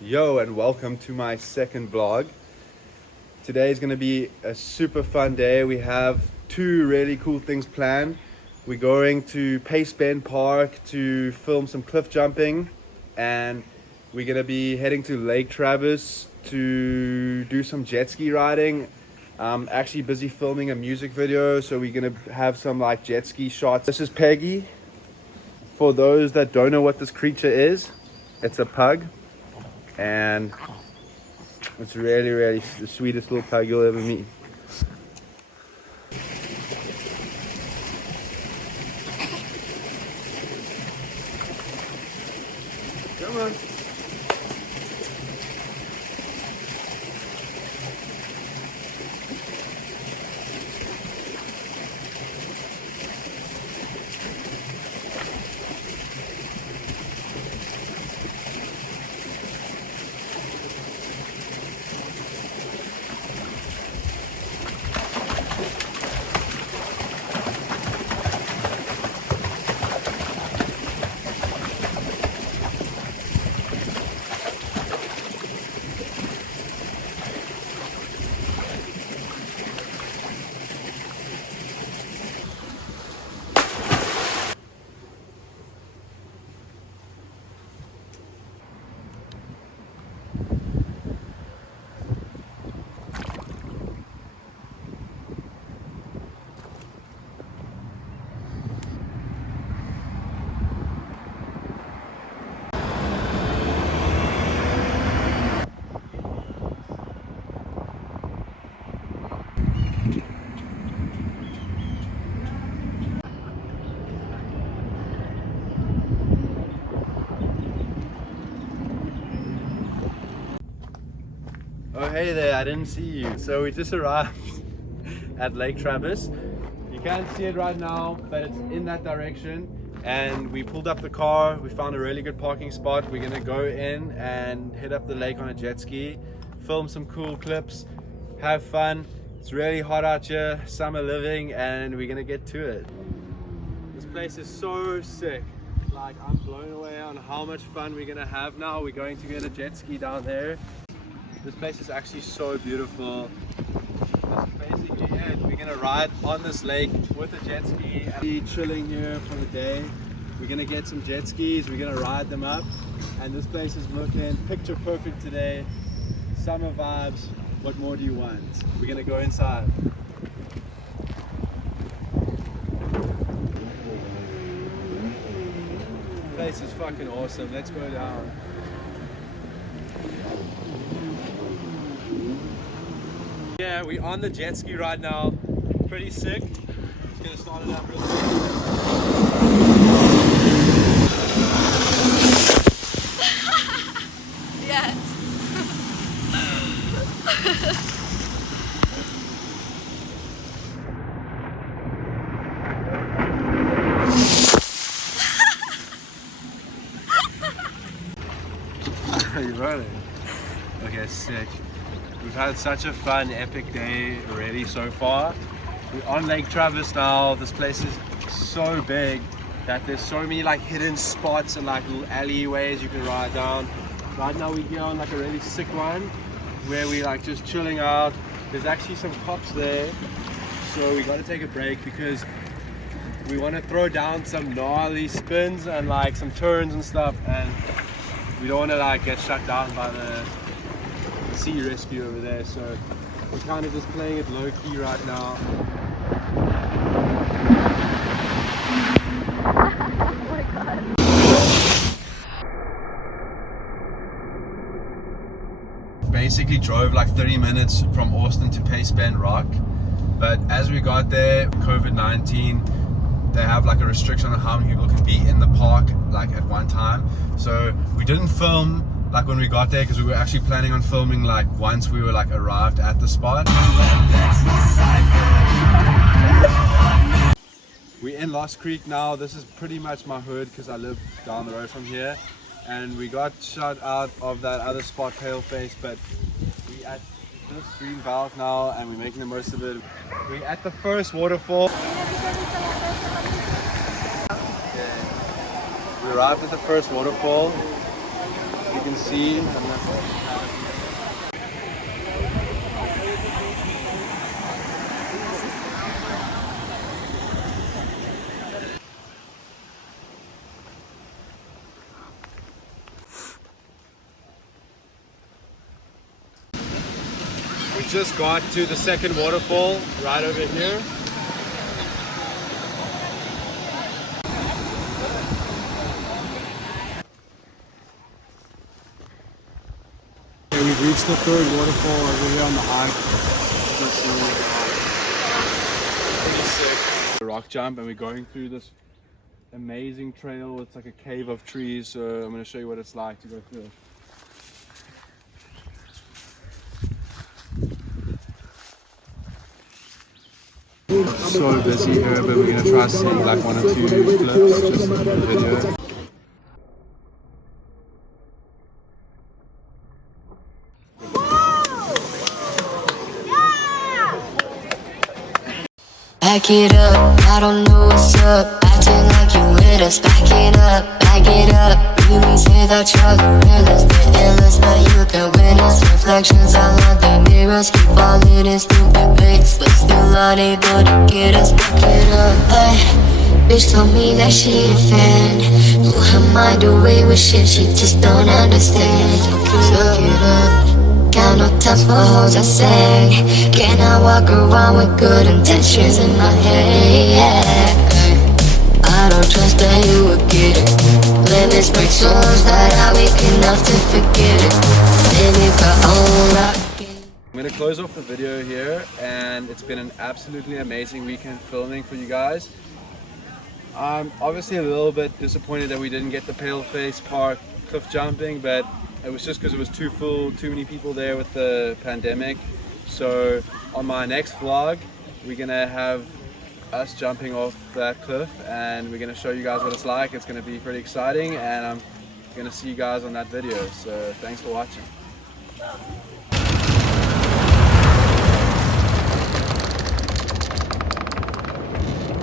Yo, and welcome to my second vlog. Today is going to be a super fun day. We have two really cool things planned. We're going to Pace Bend Park to film some cliff jumping, and we're going to be heading to Lake Travis to do some jet ski riding. I'm actually busy filming a music video, so we're going to have some like jet ski shots. This is Peggy. For those that don't know what this creature is, it's a pug. And it's really the sweetest little pug you'll ever meet. Come on. Oh hey there, I didn't see you. So we just arrived at Lake Travis. You can't see it right now, but it's in that direction. And we pulled up the car, we found a really good parking spot. We're gonna go in and hit up the lake on a jet ski, film some cool clips, have fun. It's really hot out here, summer living, and we're gonna get to it. This place is so sick. Like, I'm blown away on how much fun we're gonna have now. We're going to get a jet ski down there. This place is actually so beautiful. This is basically it. We're gonna ride on this lake with a jet ski and be chilling here for the day. We're gonna get some jet skis, we're gonna ride them up, and this place is looking picture perfect today. Summer vibes. What more do you want? We're gonna go inside. The place is fucking awesome. Let's go down. Yeah, we're on the jet ski right now. Pretty sick. Just gonna start it up real quick. Yes. Are you running? Okay, sick. We've had such a fun, epic day already so far. We're on Lake Travis now. This place is so big that there's so many like hidden spots and like little alleyways you can ride down. Right now we're here on like a really sick one where we like just chilling out. There's actually some cops there, so we gotta take a break because we want to throw down some gnarly spins and like some turns and stuff, and we don't want to like get shut down by the sea rescue over there, so we're kind of just playing it low key right now. Oh my god. Basically drove like 30 minutes from Austin to Pace Bend Rock, but as we got there, COVID-19, they have like a restriction on how many people can be in the park like at one time, so we didn't film like when we got there because we were actually planning on filming like once we were like arrived at the spot. We're in Lost Creek now. This is pretty much my hood because I live down the road from here, and we got shut out of that other spot, Paleface, but we at this Greenbelt now and we're making the most of it. We're at the first waterfall. We arrived at the first waterfall. You can see. We just got to the second waterfall right over here. Okay, we've reached the third waterfall over here on the hike. Pretty sick. The rock jump, and we're going through this amazing trail. It's like a cave of trees, so I'm going to show you what it's like to go through it. So busy here, but we're going to try seeing like 1 or 2 clips just in the video. Back it up, I don't know what's up. Acting like you with us, back it up, back it up. Really say that you're the realest, the illest, but you can witness reflections on the mirrors. Keep falling in stupid baits, but still unable to get us. Back it up, ay. Bitch told me that she a fan. Blew her mind away with shit she just don't understand. Back it up. Count no times for hoes I sang. Can I walk around with good intentions in my head? I don't trust that you would get it. Limits break souls that are weak enough to forget it. Maybe for own rock. I'm going to close off the video here, and it's been an absolutely amazing weekend filming for you guys. I'm obviously a little bit disappointed that we didn't get the Paleface Park cliff jumping, but it was just because it was too full, too many people there with the pandemic. So on my next vlog, we're gonna have us jumping off that cliff, and we're gonna show you guys what it's like. It's gonna be pretty exciting, and I'm gonna see you guys on that video. So thanks for watching.